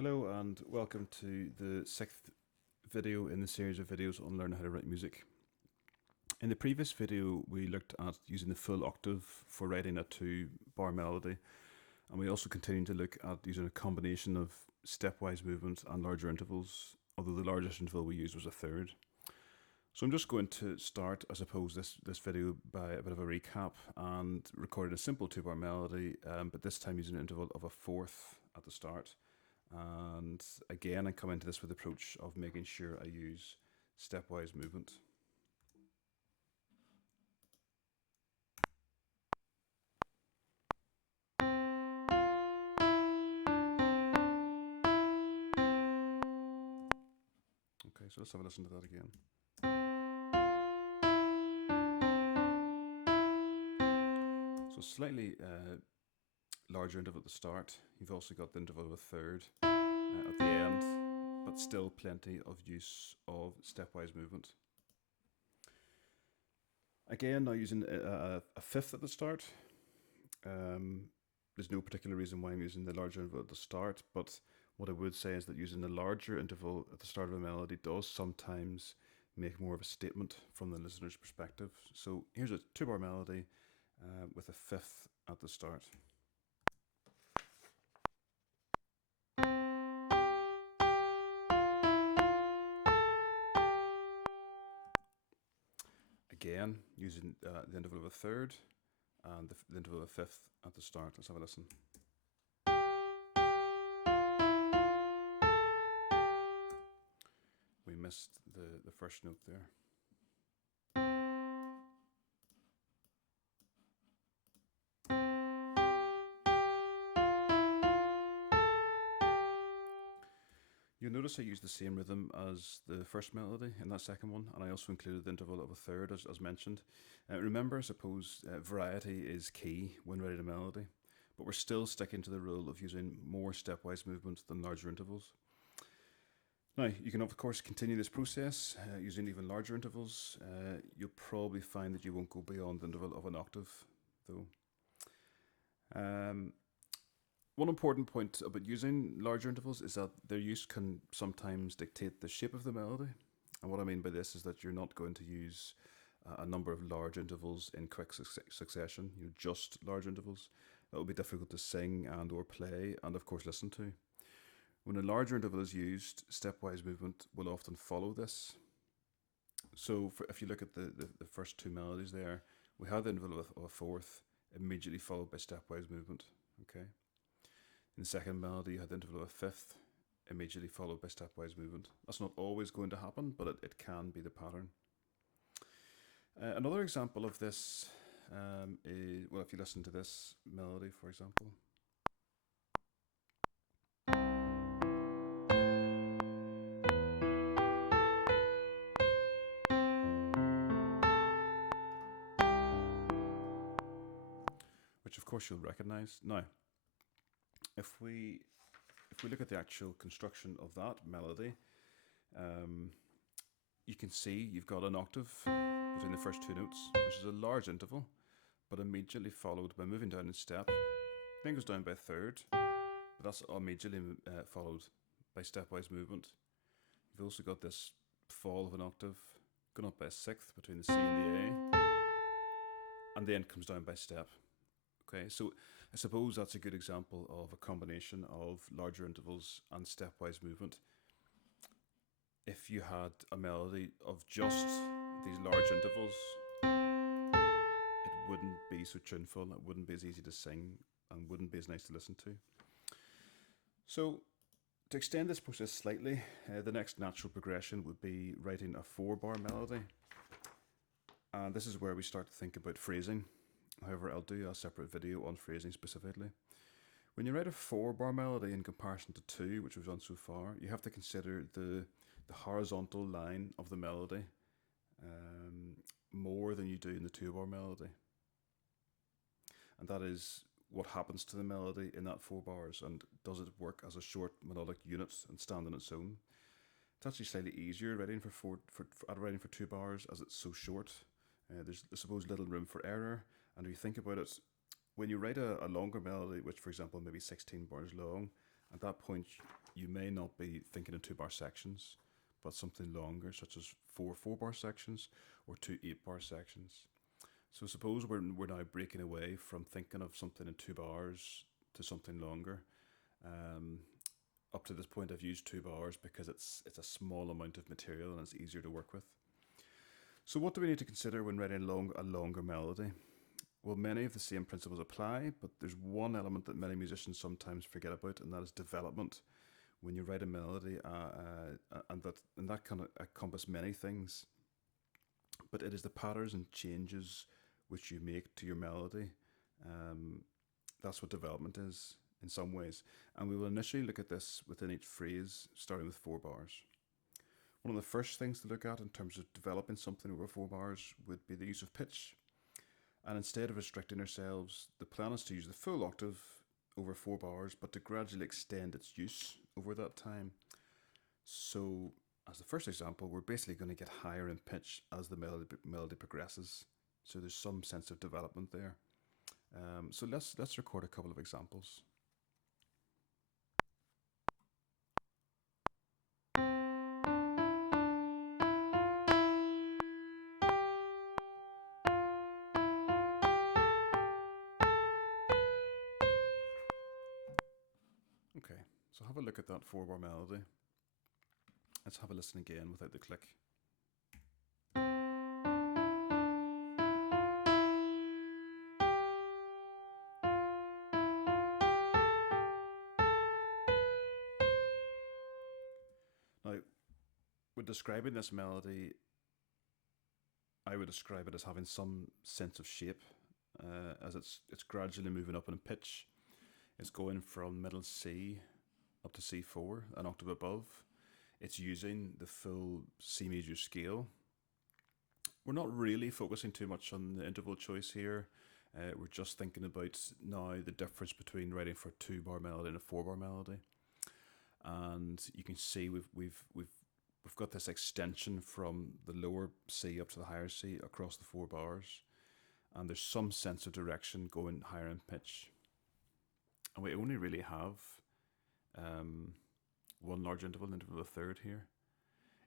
Hello and welcome to the sixth video in the series of videos on learning how to write music. In the previous video we looked at using the full octave for writing a 2-bar melody, and we also continued to look at using a combination of stepwise movement and larger intervals, although the largest interval we used was a third. So I'm just going to start, I suppose, this video by a bit of a recap and recording a simple 2-bar melody, but this time using an interval of a fourth at the start. And again, I come into this with the approach of making sure I use stepwise movement. Okay, so let's have a listen to that again. So slightly larger interval at the start. You've also got the interval of a third at the end, but still plenty of use of stepwise movement. Again, now using a fifth at the start. There's no particular reason why I'm using the larger interval at the start, but what I would say is that using the larger interval at the start of a melody does sometimes make more of a statement from the listener's perspective. So here's a 2-bar melody with a fifth at the start. Again, using the interval of a third and the interval of a fifth at the start. Let's have a listen. We missed the first note there. You'll notice I used the same rhythm as the first melody in that second one, and I also included the interval of a third as mentioned. Remember, I suppose, variety is key when writing a melody, but we're still sticking to the rule of using more stepwise movement than larger intervals. Now, you can of course continue this process using even larger intervals. You'll probably find that you won't go beyond the interval of an octave, though. One important point about using larger intervals is that their use can sometimes dictate the shape of the melody. And what I mean by this is that you're not going to use a number of large intervals in quick succession, just large intervals. That will be difficult to sing and or play and of course listen to. When a larger interval is used, stepwise movement will often follow this. So if you look at the first two melodies there, we have the interval of a fourth immediately followed by stepwise movement. Okay. In the second melody, you had the interval of a fifth, immediately followed by stepwise movement. That's not always going to happen, but it can be the pattern. Another example of this is, well, if you listen to this melody, for example. Which of course you'll recognize. Now, if we look at the actual construction of that melody, you can see you've got an octave between the first two notes, which is a large interval, but immediately followed by moving down in step. Then goes down by a third, but that's immediately followed by stepwise movement. You've also got this fall of an octave, going up by a sixth between the C and the A, and then comes down by step. Okay, so I suppose that's a good example of a combination of larger intervals and stepwise movement. If you had a melody of just these large intervals, it wouldn't be so tuneful, it wouldn't be as easy to sing, and wouldn't be as nice to listen to. So to extend this process slightly, the next natural progression would be writing a 4-bar melody. And this is where we start to think about phrasing. However, I'll do a separate video on phrasing specifically. When you write a 4-bar melody in comparison to 2, which we've done so far, you have to consider the horizontal line of the melody more than you do in the 2-bar melody. And that is what happens to the melody in that 4 bars, and does it work as a short melodic unit and stand on its own. It's actually slightly easier writing for 2 bars as it's so short. There's, I suppose, little room for error. And if you think about it, when you write a longer melody, which for example maybe 16 bars long, At that point, you may not be thinking in 2 bar sections, but something longer, such as 4 4 bar sections or 2 8 bar sections. So suppose we're now breaking away from thinking of something in 2 bars to something longer. Um, Up to this point, I've used 2 bars because it's a small amount of material and it's easier to work with. So what do we need to consider when writing a longer melody? Well, many of the same principles apply, but there's one element that many musicians sometimes forget about, and that is development. When you write a melody, and that can encompass many things, but it is the patterns and changes which you make to your melody. Um, that's what development is in some ways. And we will initially look at this within each phrase, starting with 4 bars. One of the first things to look at in terms of developing something over 4 bars would be the use of pitch. And instead of restricting ourselves, the plan is to use the full octave over 4 bars, but to gradually extend its use over that time. So, as the first example, we're basically going to get higher in pitch as the melody progresses. So there's some sense of development there. So let's record a couple of examples. Okay, so have a look at that 4 bar melody. Let's have a listen again without the click. Now, when describing this melody, I would describe it as having some sense of shape, as it's gradually moving up in pitch. It's going from middle C up to C4, an octave above. It's using the full C major scale. We're not really focusing too much on the interval choice here. We're just thinking about now the difference between writing for a 2 bar melody and a 4 bar melody. And you can see we've got this extension from the lower C up to the higher C across the 4 bars, and there's some sense of direction going higher in pitch. And we only really have one large interval, interval a third here.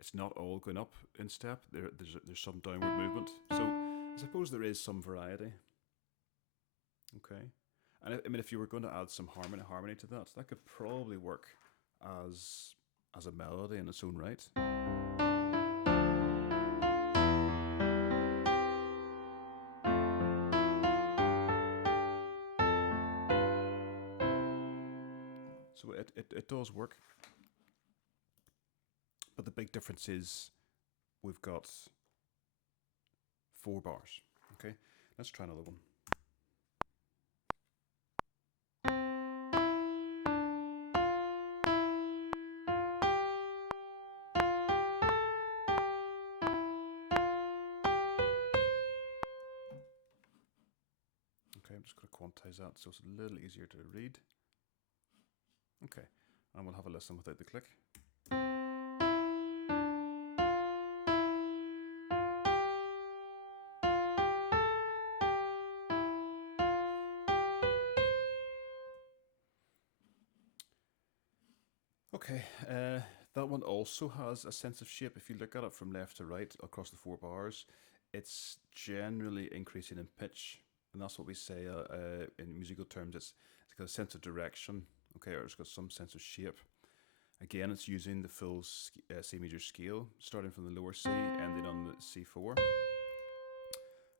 It's not all going up in step. There's some downward movement. So I suppose there is some variety. Okay, and I mean, if you were going to add some harmony to that could probably work as a melody in its own right. So it does work. But the big difference is we've got 4 bars. Okay, let's try another one. Okay, I'm just going to quantize that so it's a little easier to read. Okay, and we'll have a listen without the click. Okay, that one also has a sense of shape. If you look at it from left to right across the 4 bars, it's generally increasing in pitch, and that's what we say in musical terms. It's got a sense of direction, okay, or it's got some sense of shape. Again, it's using the full C major scale, starting from the lower C, ending on the C4. I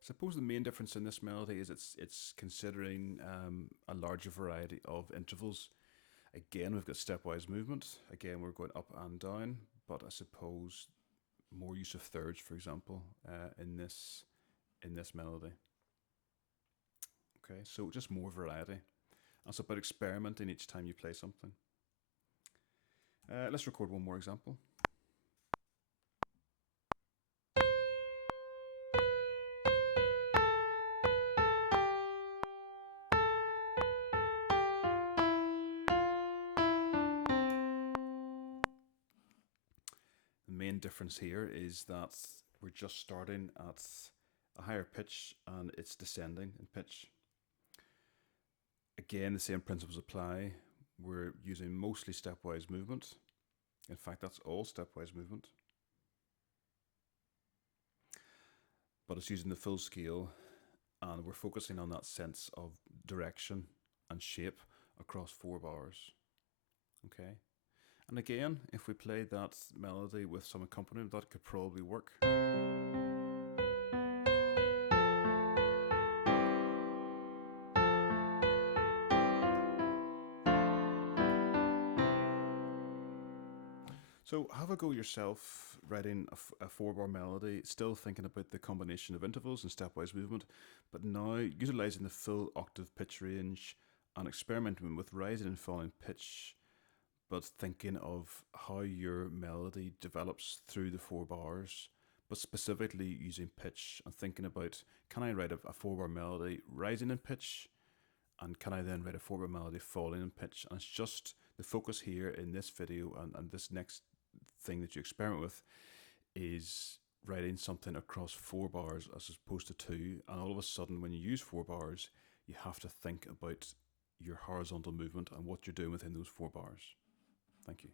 suppose the main difference in this melody is it's considering a larger variety of intervals. Again, we've got stepwise movement. Again, we're going up and down, but I suppose more use of thirds, for example, in this melody. Okay, so just more variety. And it's about experimenting each time you play something. Let's record one more example. The main difference here is that we're just starting at a higher pitch and it's descending in pitch. Again, the same principles apply. we're using mostly stepwise movement. In fact, that's all stepwise movement. But it's using the full scale, and we're focusing on that sense of direction and shape across 4 bars. Okay? And again, if we played that melody with some accompaniment, that could probably work. So have a go yourself writing a 4 bar melody, still thinking about the combination of intervals and stepwise movement, but now utilizing the full octave pitch range and experimenting with rising and falling pitch, but thinking of how your melody develops through the 4 bars, but specifically using pitch and thinking about, can I write a 4 bar melody rising in pitch? And can I then write a 4 bar melody falling in pitch? And it's just the focus here in this video and this next thing that you experiment with is writing something across 4 bars as opposed to 2. And all of a sudden, when you use 4 bars, you have to think about your horizontal movement and what you're doing within those 4 bars. Thank you.